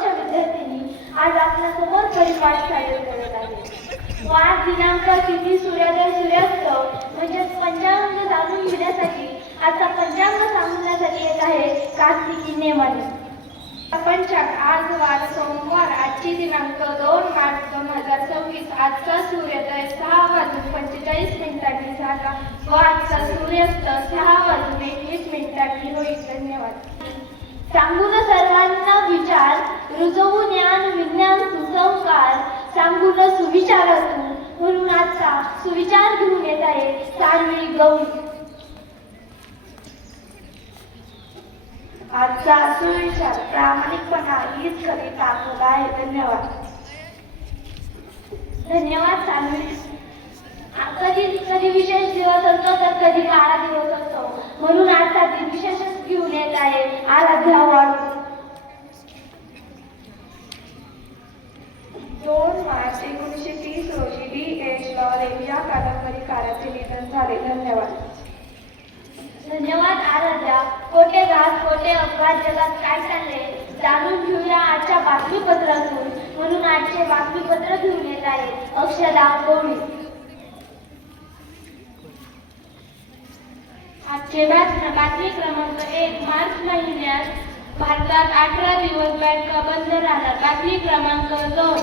च्या विद्यार्थिनी आज आपल्या समोर परिपाठ सादर करत आहे. आज दिनांक तिथी सूर्योदय सूर्यास्त म्हणजे पंचांग जाणून घेण्यासाठी आजचा पंचांग सांगण्यासाठी येत आहे कार्तिकी नेमाने. पंचांग आज वार सोमवार. आजची दिनांक 2 मार्च 2026. आजचा सूर्योदय 6:45 झाला व आजचा सूर्यास्त 6:21 होईल. धन्यवाद. सांगून सर्वांना विचार रुजवू ज्ञान विज्ञान सुसंस्कार सांगून सुविचारातून म्हणून आजचा सुविचार घेऊन येत आहे सानवी गौरी. आजचा सुविचार प्रामाणिकपणा हीच खरी ताकद आहे. धन्यवाद. धन्यवाद सानवी. कधी कधी विशेष दिवस असतो तर कधी काळा दिवस असतो म्हणून आजचा दिन विशेषच घेऊन येत आहे आराध्या वाढू. 2 मार्च 1930 रोजी D.H. लॉरेन्स या कादंबरीकाराचे निधन झाले. धन्यवाद. धन्यवाद आराध्या. कोठे घात कोठे अपघात जगात काय चालले जाणून घेऊया आजच्या बातमीपत्रातून म्हणून आजचे बातमीपत्र घेऊन येत आहे अक्षदा गवळी. आजचे बातमी क्रमांक 1. मार्च महिन्यात भारतात 18 दिवस बँका बंद राहणार. बातमी क्रमांक 2.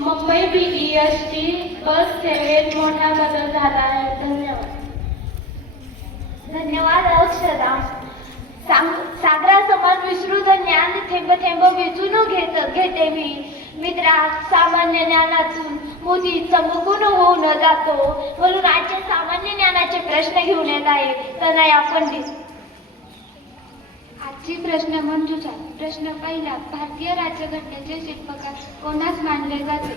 मुंबई BEST बस सेवेत मोठा बदल झाला आहे. धन्यवाद. धन्यवाद अक्षदा. सागरासमान विस्तृत ज्ञान थेंब थेंब वेचून घेते मी मित्रा. सामान्य ज्ञानातून मोती चमकून होऊन जातो म्हणून आजचे सामान्य ज्ञानाचे प्रश्न घेऊन येत आहे तनया पंडित. आजची प्रश्न मंजुषा. प्रश्न पहिला. भारतीय राज्यघटनेचे शिल्पकार कोणास मानले जाते?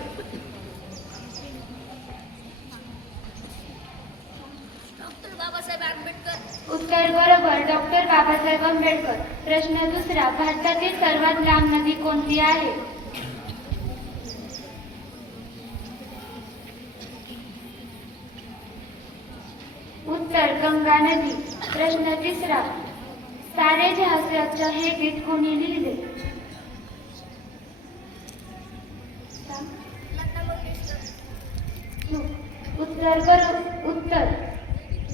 उत्तर बरोबर. डॉक्टर बाबासाहेब आंबेडकर. प्रश्न दुसरा. भारतातील सर्वात लांब नदी कोणती आहे? उत्तर गंगा नदी. प्रश्न तिसरा. सारे जहां हे गीत कोणी लिहिले? उत्तर बरोबर. उत्तर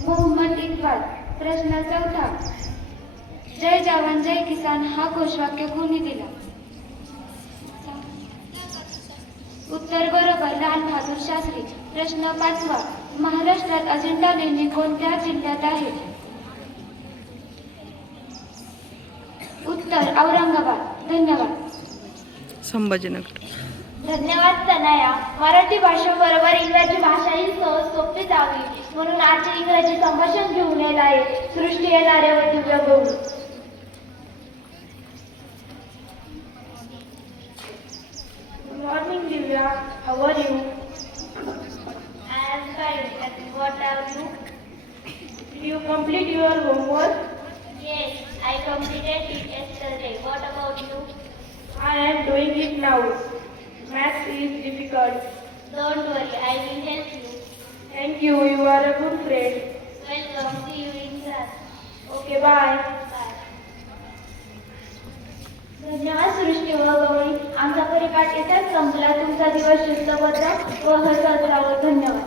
मोहम्मद इक्बाल. प्रश्न चौथा. जय जवान जय किसान हा घोषवाक्य कोणी दिला? उत्तर बरोबर लाल बहादूर शास्त्री. प्रश्न पाचवा. महाराष्ट्रात अजिंठा लेणी कोणत्या जिल्ह्यात आहे? उत्तर औरंगाबाद. धन्यवाद. संभाजीनगर. धन्यवाद तनया. मराठी भाषेबरोबर इंग्रजी भाषाही सहज सोपी जावी म्हणून आजचे इंग्रजी संभाषण घेऊन येत आहे सृष्टी येणारे व Divya Gauri. Good morning, Divya. How are you? I am fine. And what are you? Did you complete your homework? Yes, I completed it yesterday. What about you? I am doing it now. Maths is difficult. Don't worry, I will help you. Thank you. You are a good friend. Welcome. See you in class. Okay, bye. Bye. धन्यवाद सृष्टी व गवळी. आमचा परिपाठ इथेच संपला. तुमचा दिवस शिस्तबद्ध व हसत राहो. धन्यवाद.